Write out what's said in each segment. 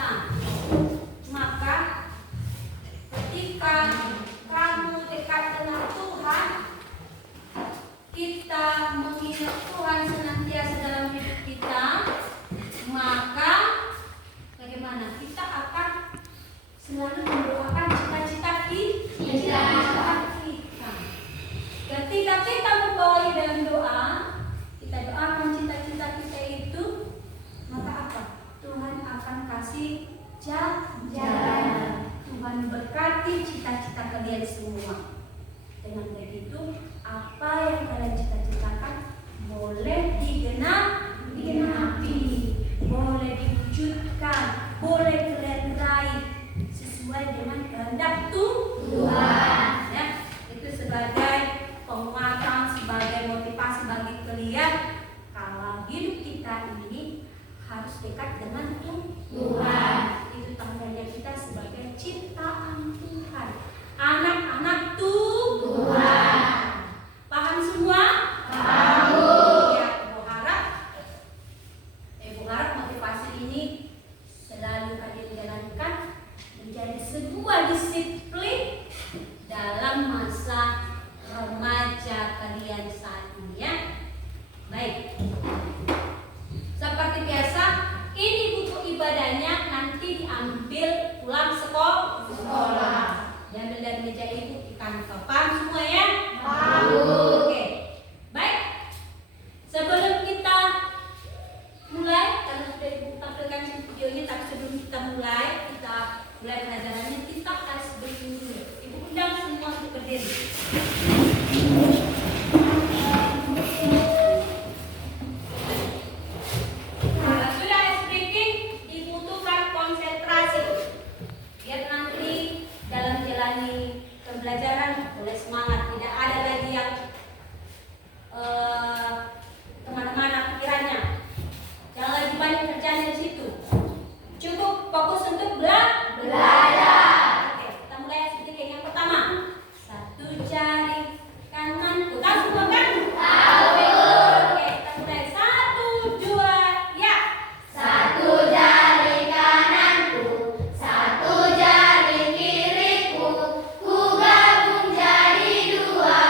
Nah, maka ketika kamu dekat dengan Tuhan, kita mengingat Tuhan senantiasa dalam hidup kita, maka bagaimana? Kita akan selalu mendoakan cita-cita kita. Ketika kita membawa dalam doa, kita doakan cita-cita kita itu, maka apa? Tuhan akan kasih jalan. Tuhan berkati cita-cita kalian semua. Dengan begitu, apa yang kalian cita-citakan boleh digenapi, boleh diwujudkan, boleh kalian raih sesuai dengan kehendak Tuhan. Ya, itu sebagai penguatan, sebagai motivasi bagi kalian kalau hidup kita ini harus dekat dengan Tuhan. Itu tandanya kita sebagai ciptaan Tuhan, anak-anak Tuhan. Paham semua? Paham. Ya, Ibu harap motivasi ini selalu kalian jalankan menjadi sebuah disiplin dalam masa remaja kalian saat ini, ya. Baik. Seperti biasa, ini buku ibadahnya nanti diambil pulang sekolah. Diambil dari meja ibu di kantor. Paham semua, ya? Paham. Oke. Baik. Sebelum kita mulai, karena sudah ibu tampilkan videonya, tapi sebelum kita mulai pelajarannya, kita harus berdiri dulu. Ibu undang semua untuk berdiri. Pembelajaran boleh semangat, tidak ada lagi yang kemana-mana pikirannya. Jangan lagi banyak kerjaan di situ. Cukup fokus untuk belajar. Oke, kita mulai sedikit. Yang pertama, satu jari kananku. Tahu semua kan? Tahu. Oke, kita mulai. Satu, dua, ya. Satu jari kananku, satu jari kiriku, ku gabung jadi dua,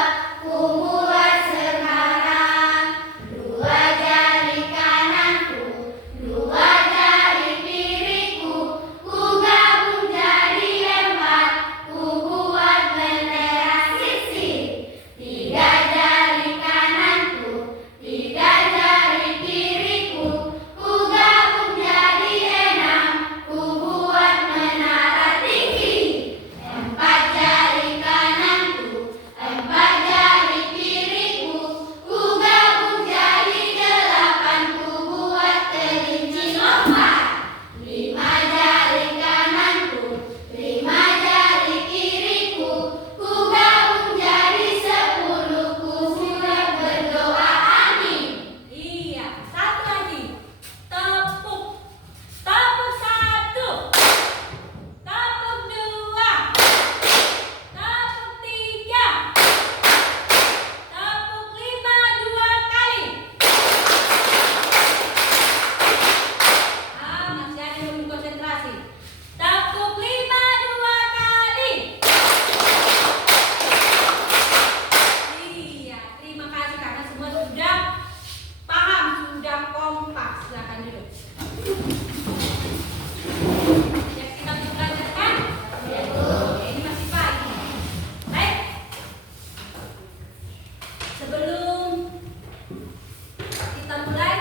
ku buat sekarang. Dua jari kananku, dua jari kiriku, ku gabung jadi empat, ku buat bendera sisi. Tiga jari kananku, tiga jari kiriku, ku gabung jadi enam, ku buat menara tinggi. Empat jari kananku, empat jari kiriku, ku gabung jadi delapan, ku buat kelinci lompat. Lima jari kananku, lima jari kiriku, ku gabung jadi sepuluh, ku sudah berdoa amin. Iya, satu lagi. Tepuk. Tepuk satu. Tepuk dua. Tepuk tiga. Tepuk lima dua kali. Masih ada yang belum konsentrasi. Tepuk lima dua kali. Iya, terima kasih karena semua sudah paham, sudah kompak. Silakan duduk. Siap kita untuk belajar kan? Oke, ini masih pagi. Baik. Sebelum kita mulai,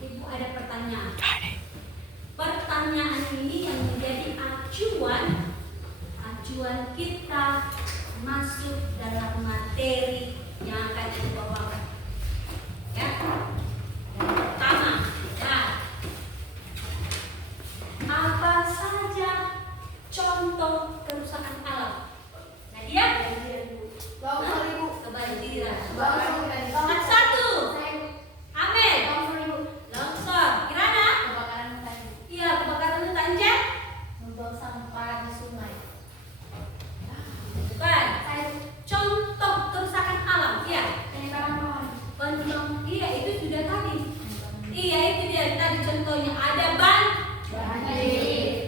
Ibu ada pertanyaan. Pertanyaan ini yang menjadi acuan kita masuk dalam materi yang akan Ibu bawakan. Ya. Yang pertama, apa saja contoh kerusakan alam? Nadia? Longsor, Ibu. Kebanjiran. Longsor. Satu. Amel. Longsor, Ibu. Longsor. Kirana? Kebakaran hutan. Iya, kebakaran hutan. Jen? Membuang sampah di sungai. Bukan. Contoh kerusakan alam. Iya. Penyebaran pohon. Iya, itu sudah tadi. Iya, itu dia tadi contohnya. Ada banjir.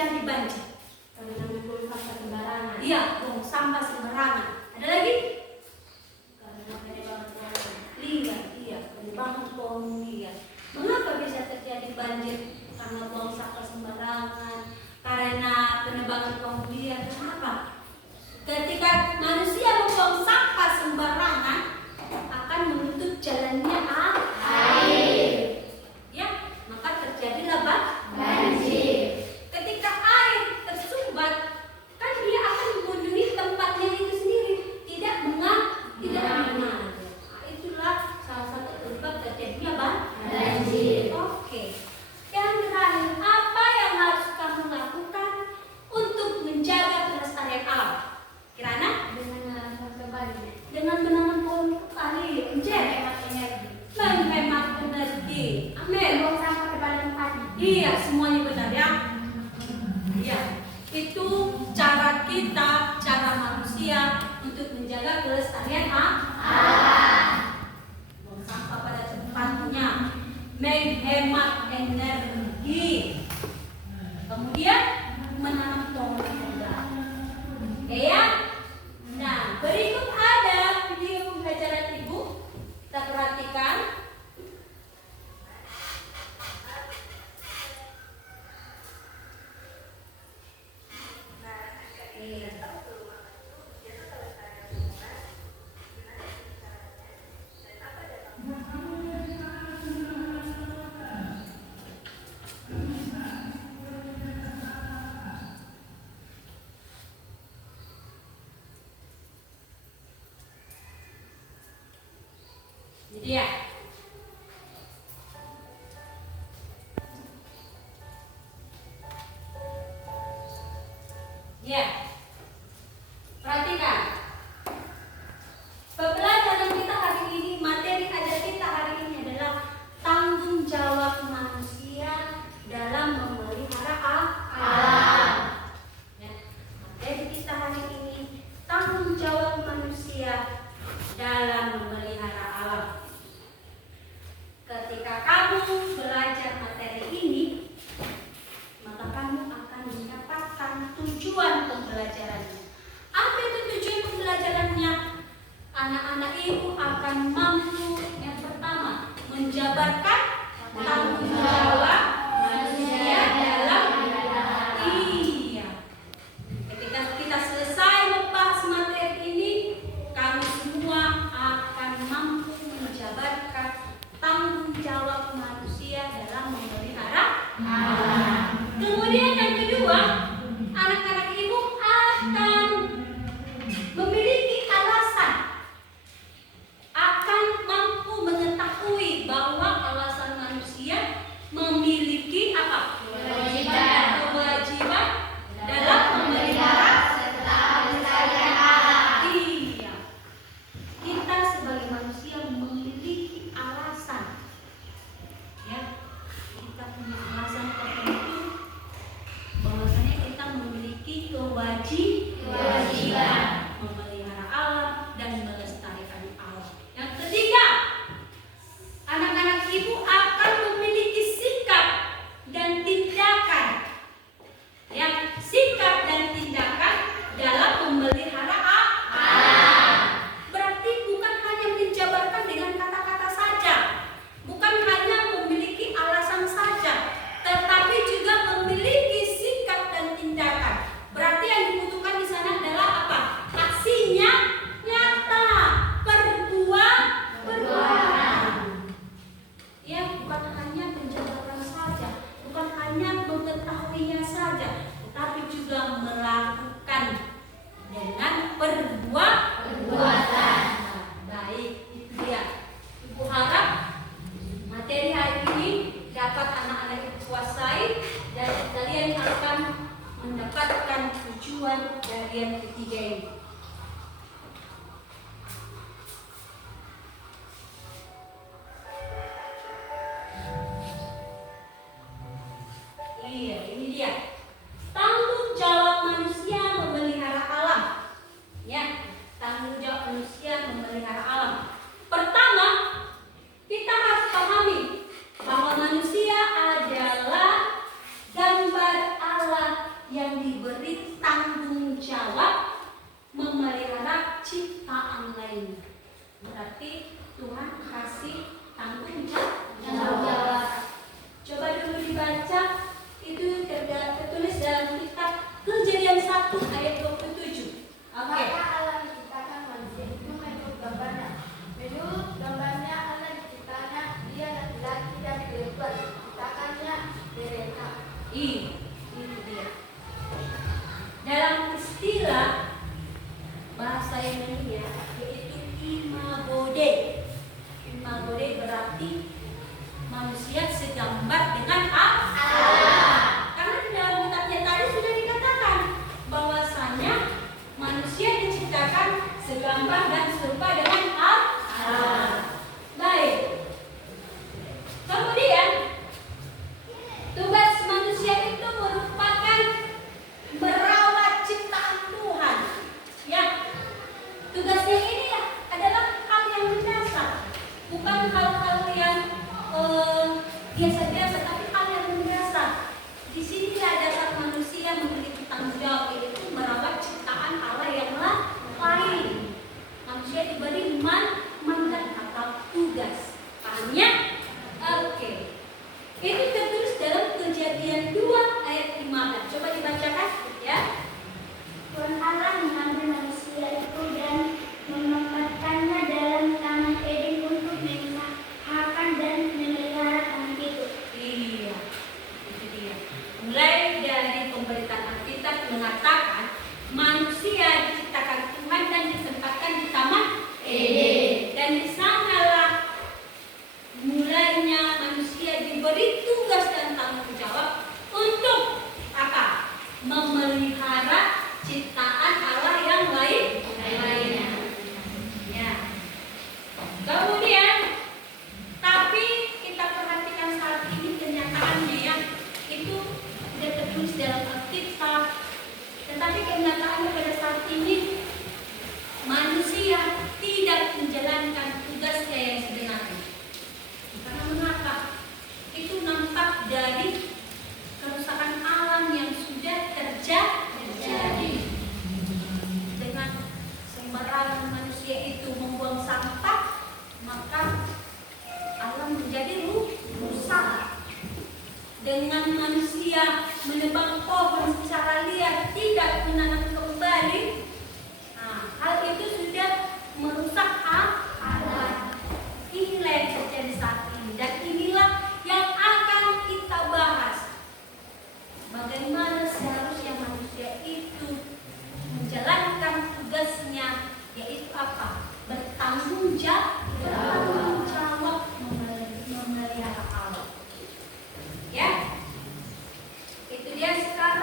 terjadi banjir. Karena memikul sampah sembarangan. Iya, buang sampah sembarangan. Ada lagi? Karena penebangan pohon. Iya, penebangan pohon liar. Mengapa bisa terjadi banjir? Karena buang sampah sembarangan, karena penebangan pohon liar. Kenapa? Ketika manusia membuang sampah sembarangan, akan menutup jalannya air. Ya, maka terjadilah banjir. Ketika air tersumbat, kan dia akan mengunjungi tempatnya itu sendiri, tidak mengalir. Nah, itulah salah satu penyebab terjadinya banjir. Oke. Yang terakhir, apa yang harus kamu lakukan untuk menjaga kelestarian alam? Kirana? Dengan menanam kembali. Dengan menanam pohon kembali. Hemat energi. Menghemat energi. Amin. Buang sampah pada tempatnya. Iya, semuanya benar ya. Iya, itu cara kita, cara manusia untuk menjaga kelestarian alam. Buang sampah pada tempatnya, menghemat energi. Kemudian menanam pohon kembali. Oke ya. Nah, berikut ada video pembelajaran ibu. Kita perhatikan. Jadi ya. Ya. Perhatikan. Pembelajaran kita hari ini, materi ajar kita hari ini adalah tanggung jawab manusia dalam memelihara alam. Ya. Materi kita hari ini, tanggung jawab manusia dalam memelihara alam. Ketika kamu belajar materi ini, maka kamu akan mendapatkan tujuan pembelajarannya. Apa itu tujuan pembelajarannya? Anak-anak ibu akan mampu yang pertama menjabarkan tanggung jawab manusia dalam iya. Ketika kita selesai membahas materi ini, kamu semua akan mampu menjabarkan tanggung jawab manusia dalam memelihara alam. Kemudian yang kedua, anak-anak ibu akan memiliki alasan, akan mampu mengetahui bahwa alasan manusia memiliki apa? Kewajiban dalam memelihara kelestarian alam. Iya. Kita sebagai manusia memiliki alasan. Ya. Kita punya alasan tertentu bahwasanya kita memiliki kewajiban memelihara alam dan melestarikan alam. Yang ketiga, anak-anak ibu akan memiliki sikap dan tindakan. Yang sikap dan tindakan dalam memelihara alam. Berarti bukan hanya menjabarkan dengan kata-kata saja, bukan hanya memiliki alasan saja, tetapi juga memiliki sikap dan tindakan. Berarti yang dibutuhkan di sana adalah apa? Aksinya nyata, perbuatan. Ya, bukan hanya menjabarkan saja, bukan hanya mengetahuinya saja, tetapi juga melakukan dengan perbuatan. Baik, itu dia. Ibu harap materi hari ini dapat anak-anak ibu kuasai dan kalian akan mendapatkan tujuan dari yang ketiga ini. Iya, ini dia. Tanggung jawab manusia memelihara alam. Ya, tanggung jawab manusia memelihara alam. Pertama, kita harus pahami bahwa manusia adalah gambar Allah Itu dia. Dalam istilah bahasa Yunani yaitu imagode. Imagode berarti manusia segambar dengan Allah. Karena di dalam kitabnya tadi sudah dikatakan bahwasanya manusia diciptakan segambar dan serupa dengan Allah. Baik. Kemudian tugas manusia itu merupakan merawat ciptaan Tuhan. Ya, tugasnya ini adalah hal yang mendasar, bukan hal-hal yang biasa-biasa, tapi hal yang mendasar. Di sini dasar manusia memiliki tanggung jawab, yaitu merawat ciptaan Allah yang lain. Manusia diberi mandat atau tugas. Pahamnya? Oke. Ini tertulis dalam Kejadian 2 ayat 15. Coba dibacakan ya. Tuhan Allah mengambil manusia itu dan menempatkannya dalam taman Eden untuk mengusahakan dan memelihara taman itu. Iya, itu dia. Mulai dari pemberitaan Alkitab mengatakan manusia diciptakan Tuhan dan ditempatkan di taman Eden. Dan di sanalah mulainya manusia diberi tugas dan tanggung jawab untuk apa? Memelihara ciptaan Allah yang lainnya. Ya. Kemudian, tapi kita perhatikan saat ini kenyataannya ya, itu tidak tertulis dalam Alkitab. Tetapi kenyataannya pada saat ini manusia tidak menjalankan tugasnya yang sebenarnya. Karena mengapa? Itu nampak dari kerusakan alam yang sudah terjadi. Dengan sembarangan manusia itu membuang sampah, maka alam menjadi rusak. Dengan manusia menebang pohon secara liar, tidak menanam kembali, hal itu sudah merusak alam. Inilah yang terjadi saat ini, dan inilah yang akan kita bahas. Bagaimana seharusnya manusia itu menjalankan tugasnya, yaitu apa? Bertanggung jawab memelihara alam. Ya, itu dia sekarang.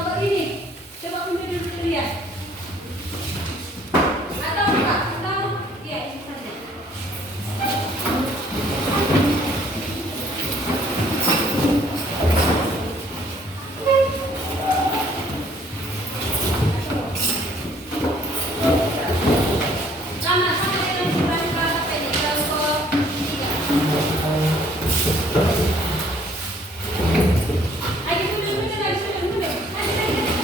gambar ini? Coba kamu dulu lihat. Atau enggak? Tahu? Iya, itu saja. Sama-sama dengan bulan berapa ini? Kelompok 3. Ayo dulu lagi sudah. Ayo.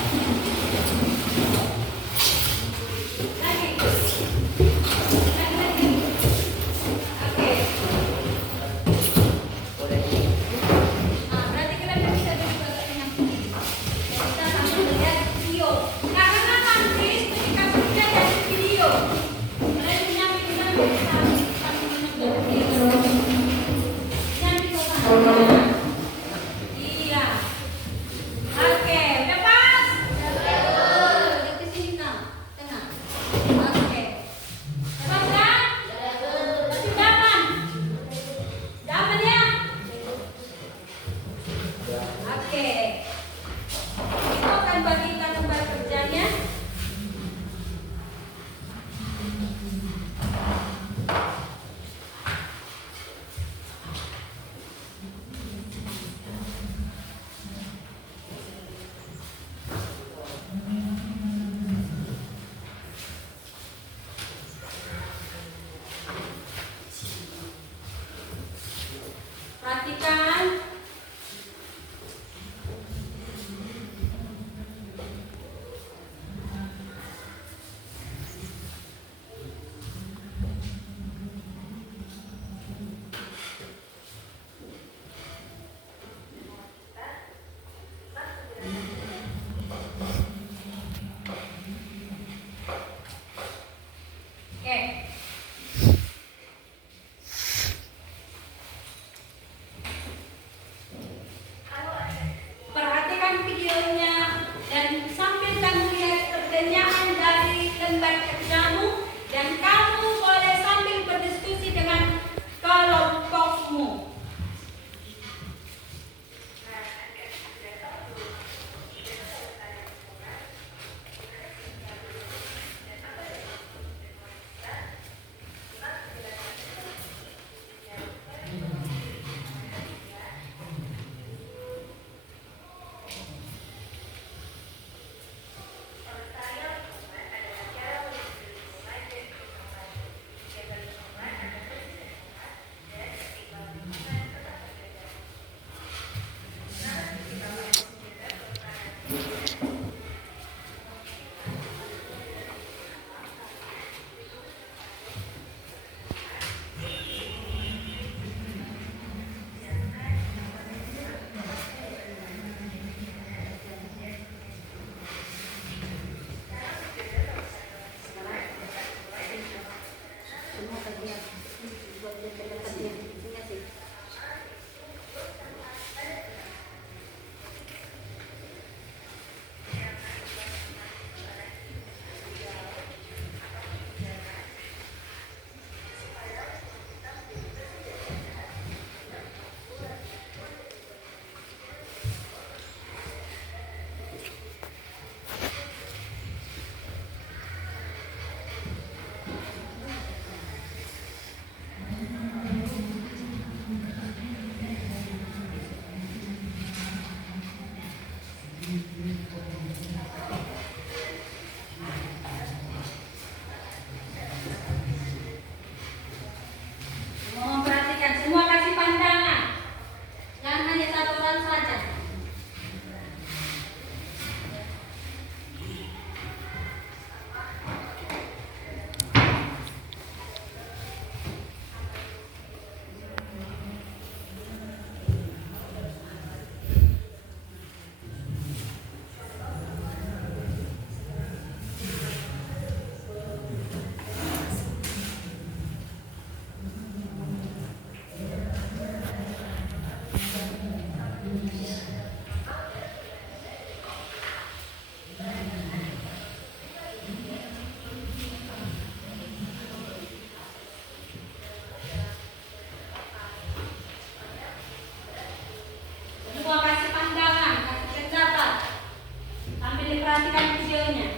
perhatikan videonya.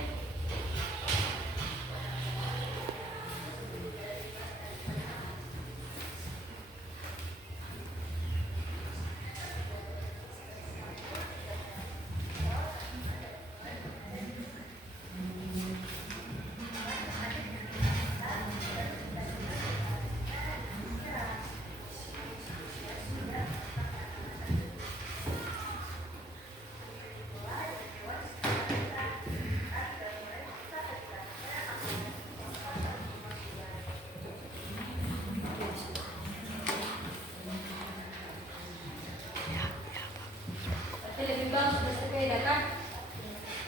Tapi lebih bagus bersepeda kan?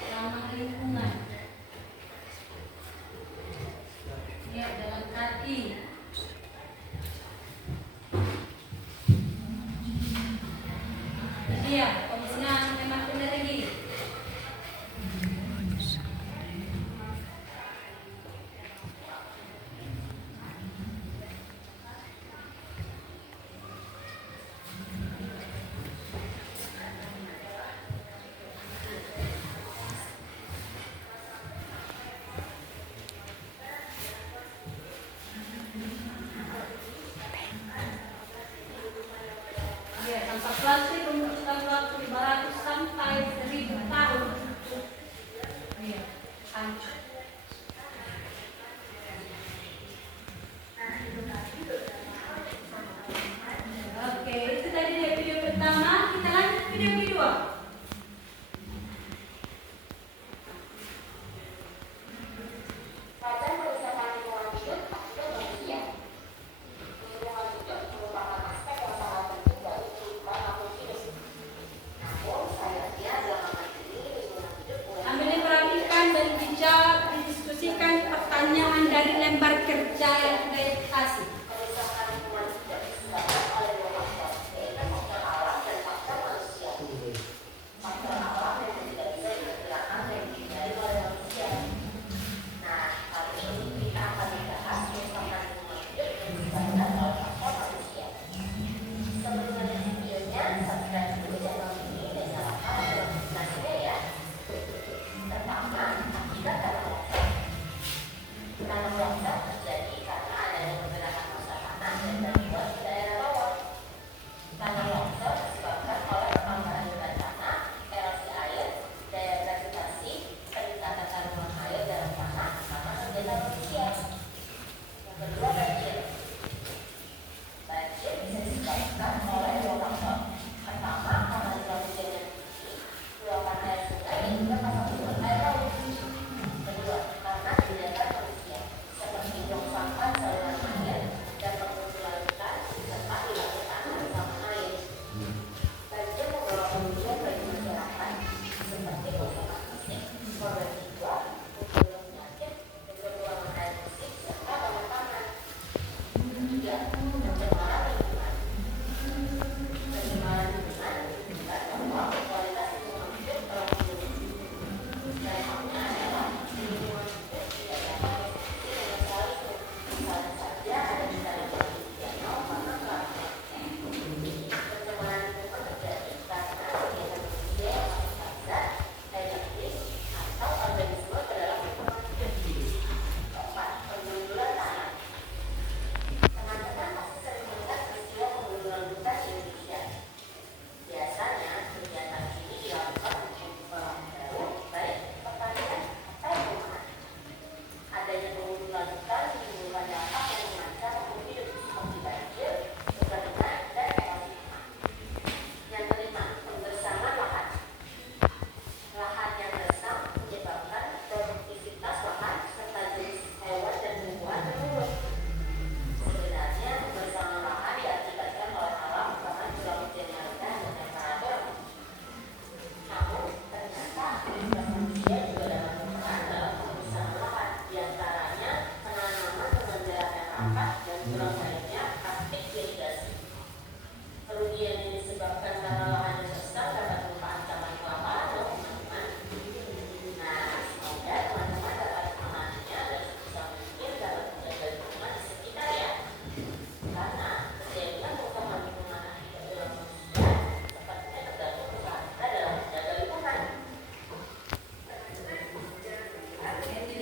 Ramah lingkungan. Lihat jalan kaki. Iya, kondisinya memang benar lagi. Ya, tanpa plastik membutuhkan waktu 500 sampai 1000 tahun. Iya, hancur. Oke, itu tadi dari video pertama. Kita lanjut video kedua. Pada kerusakan lingkungan hidup akibat manusia. Lingkungan hidup merupakan aspek yang sangat penting dari kehidupan makhluk hidup. Namun sayangnya belakangan ini lingkungan hidup mulai Ambil diperhatikan dan didiskusikan pertanyaan dari lembar kerja yang sudah dikasih. kerusakan lingkungan hidup disebabkan oleh dua faktor, yaitu faktor alam dan faktor manusia. Faktor alam yang tidak bisa diperkirakan dan dihindari oleh manusia. Nah, kali ini kita akan membahas kerusakan lingkungan hidup yang disebabkan oleh faktor manusia. Sebelum lanjut videonya, subscribe dulu channel ini dan nyalakan lonceng notifikasinya ya. Pertama, akibat tanah longsor. Tanah longsor terjadi karena adanya pergerakan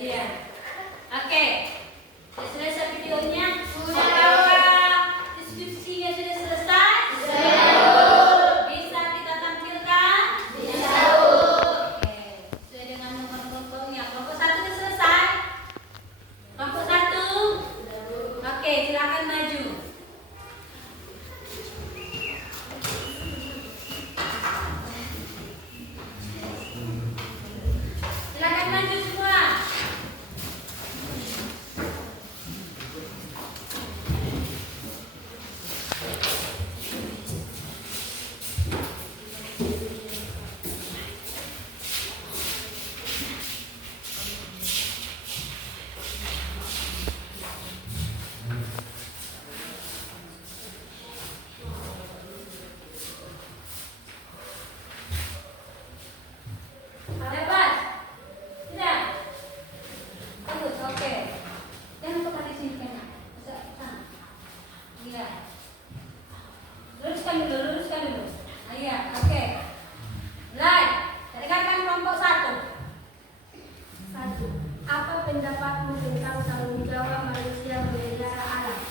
dia. Oke. Sudah selesai videonya? Sudah. Diskusinya sudah selesai? Bisa kita tampilkan? Oke. Sesuai dengan nomor kelompoknya. Kelompok 1 sudah selesai? Kelompok 1? Oke, silakan maju. Silakan maju semua. Dapat? Tidak? Bagus, oke. Jangan lupa di sini kan. Iya. Luruskan dulu. Iya, oke. Mulai. Dengarkan kelompok 1. 1. Apa pendapatmu tentang tanggung jawab manusia memelihara alam?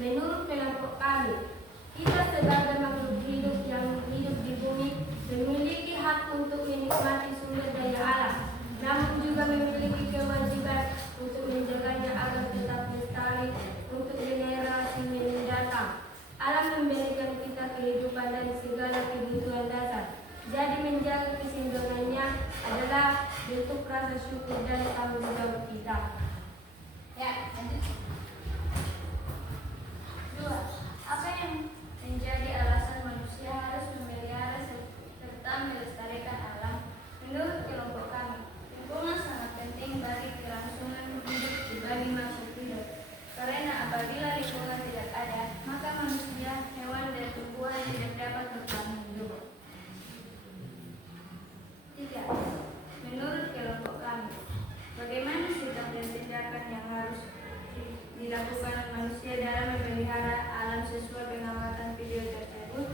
Menurut kelompok kami, kita sebagai makhluk hidup yang hidup di bumi memiliki hak untuk menikmati sumber daya alam, namun juga memiliki kewajiban untuk menjaganya agar tetap lestari untuk generasi mendatang. Alam memberikan kita kehidupan dan segala kebutuhan dasar. Jadi menjaga keseimbangannya adalah bentuk rasa syukur dan tanggung jawab kita. Ya, lanjut. 2. Apa yang menjadi alasan manusia harus memelihara serta melestarikan alam? Menurut kelompok kami, lingkungan sangat penting bagi kelangsungan hidup bagi makhluk hidup. Karena apabila lingkungan tidak ada, maka manusia, hewan, dan tumbuhan tidak dapat bertahan hidup. 3. Menurut kelompok kami, bagaimana sikap dan tindakan yang harus dilakukan manusia dalam memelihara alam sesuai pengamatan video tersebut?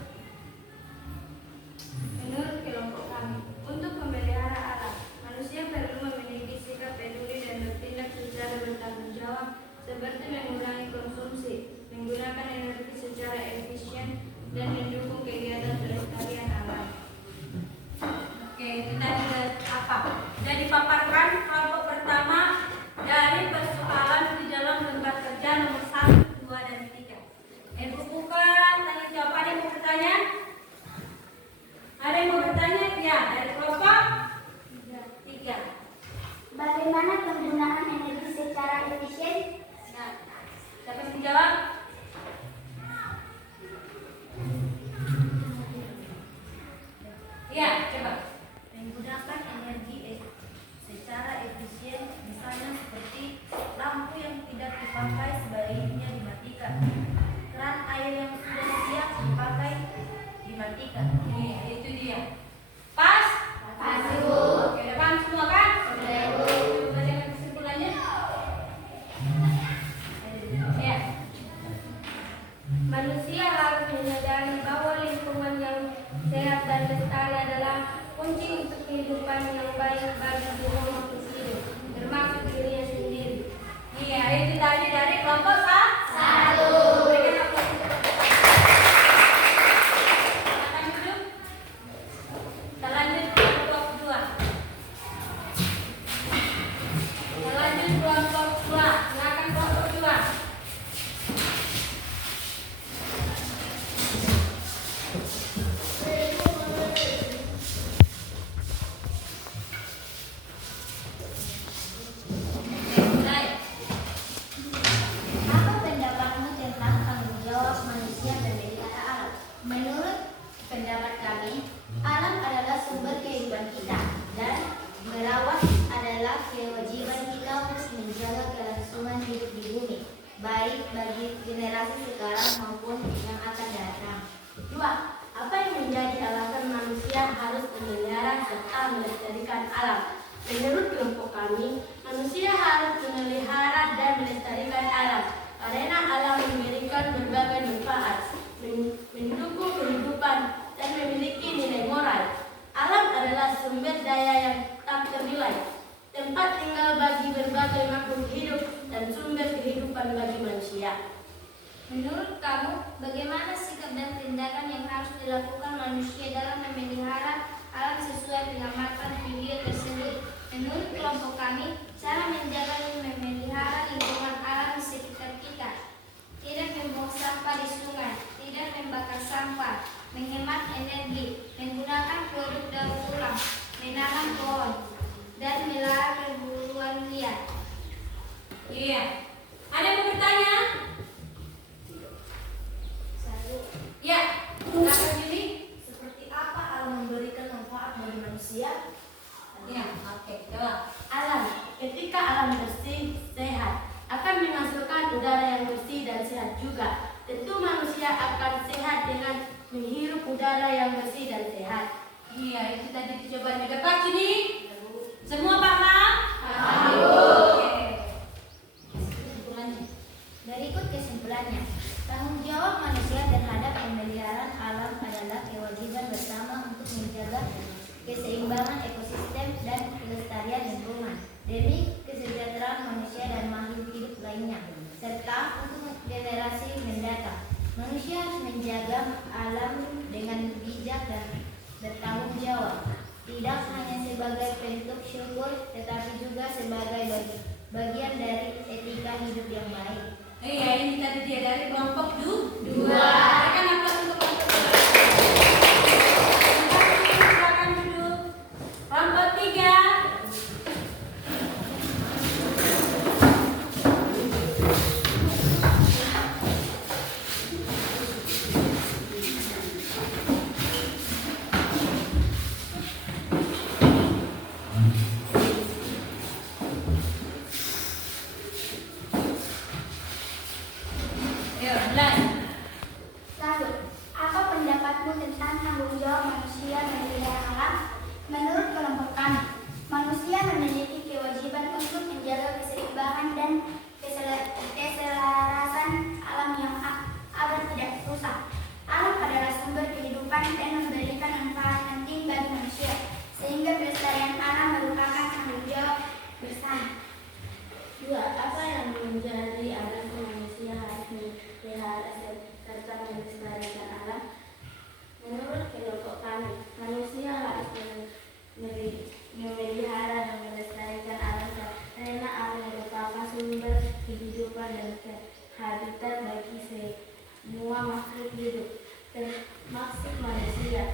Menurut kelompok kami, untuk memelihara alam, manusia perlu memiliki sikap peduli dan bertindak secara bertanggung jawab, seperti mengurangi konsumsi, menggunakan energi secara efisien, dan mendukung kegiatan pelestarian alam. Oke, kita sudah apa? Sudah dipaparkan kelompok pertama dari persoalan di dalam lembar kerja nomor 1, 2, dan 3. Bukan tanya jawab. Ada yang mau bertanya? Ada yang mau bertanya? Ya, dari kelompok 3. Bagaimana penggunaan energi secara efisien? Nah, siapa yang menjawab? Ya, coba. Menggunakan energi secara efisien, misalnya seperti lampu yang tidak dipakai sebaiknya dimatikan, keran air yang sudah siap dipakai dimatikan. Iya, itu dia. Pas? Pas. Oke, udah paham semua kan? Sudah. Bagaimana kesimpulannya? Ya. Manusia harus menyadari bahwa lingkungan yang sehat dan lestari adalah kunci untuk kehidupan yang baik bagi semua makhluk hidup, termasuk dirinya sendiri. Iya, itu tadi dari kelompok 1. Berikan aplaus untuk kelompok 1. Silakan duduk. Kita lanjut kelompok 2. Silakan kelompok 2. Mulai. Apa pendapatmu tentang tanggung jawab manusia memelihara alam? Menurut pendapat kami, alam adalah sumber kehidupan kita dan merawat adalah kewajiban kita untuk menjaga kelangsungan hidup di bumi, baik bagi generasi sekarang maupun yang akan datang. 2. Apa yang menjadi alasan manusia harus memelihara serta melestarikan alam? Menurut kelompok kami, manusia harus memelihara dan melestarikan alam karena alam memberikan berbagai manfaat, mendukung kehidupan, dan memiliki nilai moral. Alam adalah sumber daya yang tak ternilai, tempat tinggal bagi berbagai makhluk hidup, dan sumber kehidupan bagi manusia. Menurut kamu, bagaimana sikap dan tindakan yang harus dilakukan manusia dalam memelihara alam sesuai pengamatan video tersebut? Menurut kelompok kami, cara menjaga dan memelihara lingkungan alam di sekitar kita. Tidak membuang sampah di sungai, tidak membakar sampah, menghemat energi, menggunakan produk daur ulang, menanam pohon, dan melarang perburuan liar. Iya. Ada yang mau bertanya? Ya, Kakak Juli. Seperti apa alam memberikan manfaat bagi manusia? Ya, oke, jawab. Alam, ketika alam bersih, sehat, akan menghasilkan udara yang bersih dan sehat juga. Tentu manusia akan sehat dengan menghirup udara yang bersih dan sehat. Iya, itu tadi jawabannya. Udah Pak Juni? Semua paham? Paham. Oke. Kesimpulannya. Berikut kesimpulannya. Tanggung jawab manusia terhadap pemeliharaan alam adalah kewajiban bersama untuk menjaga keseimbangan ekosistem dan kelestarian lingkungan demi kesejahteraan manusia dan makhluk hidup lainnya, serta untuk generasi mendatang. Manusia harus menjaga alam dengan bijak dan bertanggung jawab, tidak hanya sebagai bentuk syukur, tetapi juga sebagai bagian dari etika hidup yang baik. Iya, ini tadi dia dari kelompok dua. Dua. Silakan aplaus untuk kelompok dua. Silakan duduk. Kelompok 3. Ayo, mulai. Satu, apa pendapatmu tentang tanggung jawab manusia memelihara alam? Menurut kelompok kami, manusia memiliki kewajiban untuk menjaga keseimbangan dan keselarasan alam yang agar tidak rusak. Alam adalah sumber kehidupan dan memberikan manfaat penting bagi manusia, sehingga pelestarian alam merupakan tanggung jawab bersama. Dua, apa yang menjadi alasan manusia harus memelihara serta melestarikan alam? Menurut kelompok kami, manusia harus memelihara dan melestarikan alam karena alam merupakan sumber kehidupan dan habitat bagi semua makhluk hidup, termasuk manusia.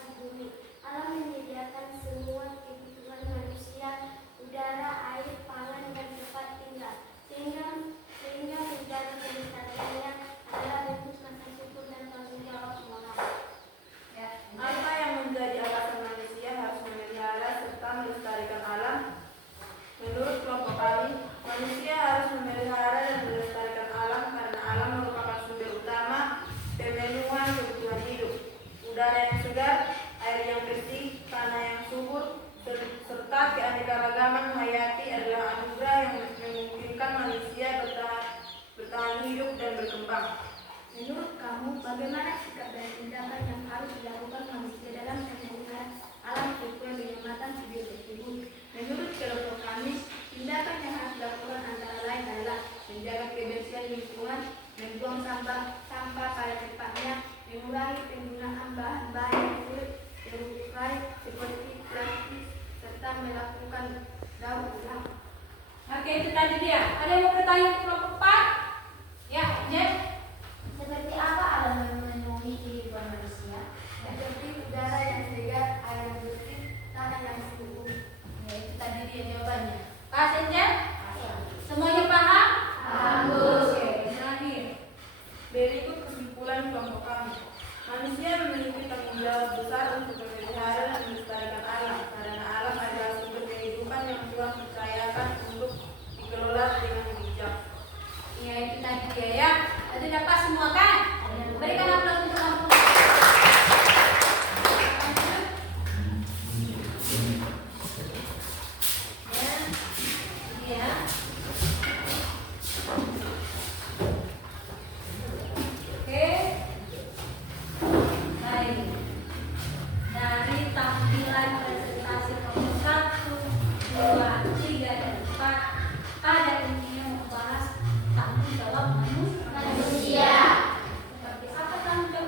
atas bumi. Alam menyediakan semua kebutuhan manusia, udara, air, pangan, dan tempat tinggal. Sehingga menjadi kelestariannya adalah bentuk rasa syukur dan tanggung jawab moral. Apa yang menjadi alasan manusia harus memelihara serta melestarikan alam? Menurut kelompok kami, manusia harus memelihara dan melestarikan alam karena alam merupakan sumber utama pemenuhan kebutuhan hidup. Udara yang segar, air yang bersih, tanah yang subur, serta keanekaragaman hayati adalah anugerah yang memungkinkan manusia bertahan hidup dan berkembang. Menurut kamu, bagaimana sikap dan tindakan yang harus dilakukan manusia dalam memelihara alam sesuai penyelamatan biodiversitas bumi? Menurut kelompok kami, tindakan yang harus dilakukan antara lain adalah menjaga kebersihan lingkungan, membuang sampah pada tempatnya, mengurangi penggunaan bahan-bahan yang sulit terurai seperti plastik, serta melakukan daur ulang. Oke, itu tadi dia. Ada yang mau bertanya untuk kelompok 4? Ya, Jen. Seperti apa alam yang memenuhi kehidupan manusia? Seperti udara yang segar, air yang bersih, tanah yang subur. Ya, itu tadi dia jawabannya. Pak Senjen? Semuanya paham? Paham, Bu. Oke, terakhir. Berikut kesimpulan kelompok kami. Manusia memiliki tanggung jawab besar untuk memelihara dan melestarikan alam, karena alam adalah sumber kehidupan yang Tuhan percayakan untuk dikelola dengan bijak. Ya, itu tadi dia ya. Tadi dapat semua kan? Berikan aplaus untuk kamu. Ya, ya. Oke. Baik. Dari tampilan presentasi kelompok 1, 2, 3, dan 4 pada intinya membahas tanggung jawab manusia. Seperti apa tanggung jawab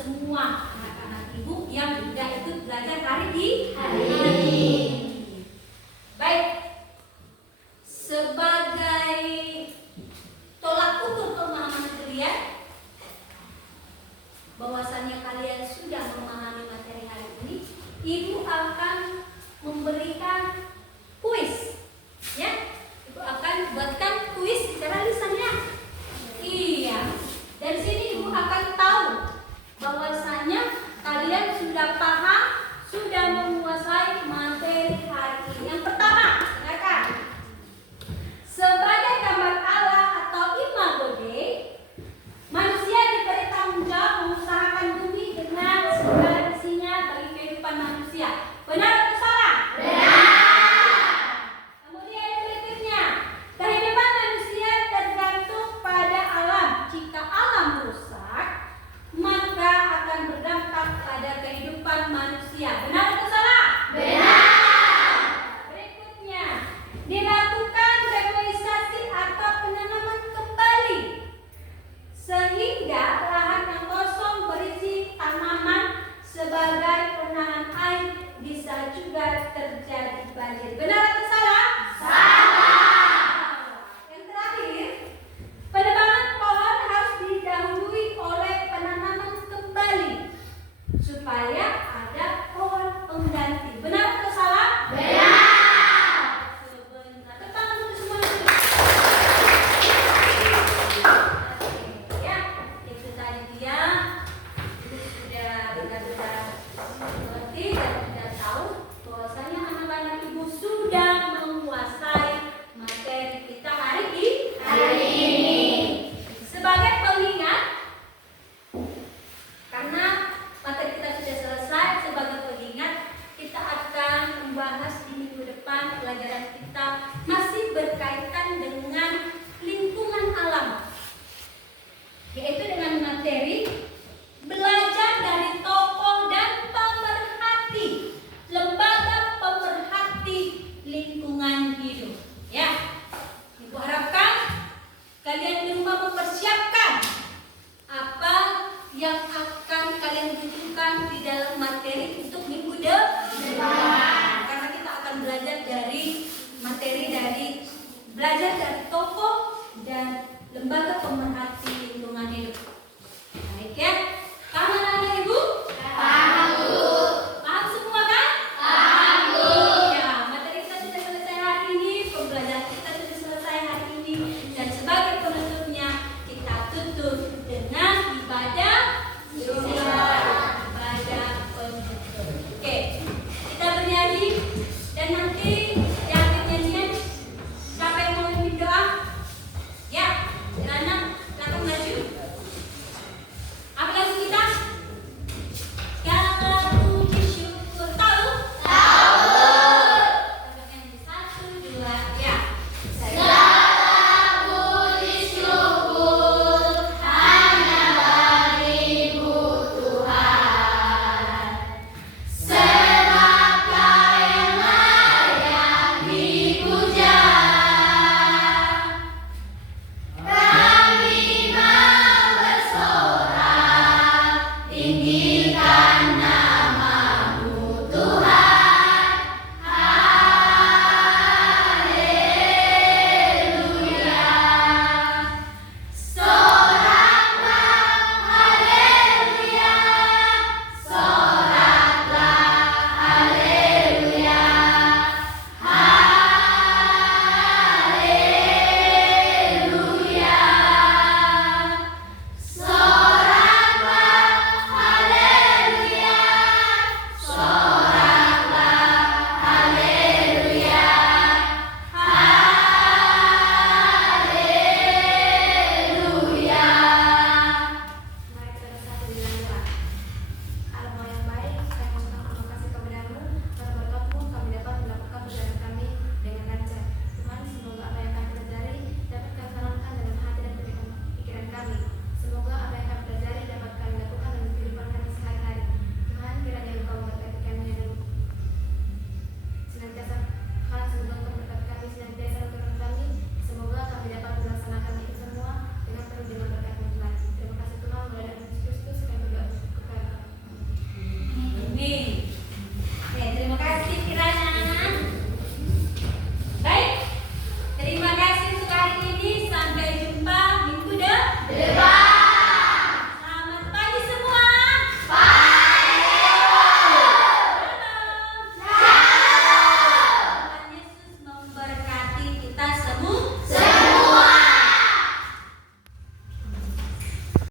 semua anak-anak ibu yang tidak ikut belajar hari ini. Baik, sebagai tolak ukur pemahaman kalian, bahwasannya kalian sudah memahami materi hari ini, ibu akan memberikan kuis, ya. Ibu akan buatkan kuis secara lisannya. Iya. Dari sini ibu akan tahu bahwasanya kalian sudah paham, sudah menguasai Bebas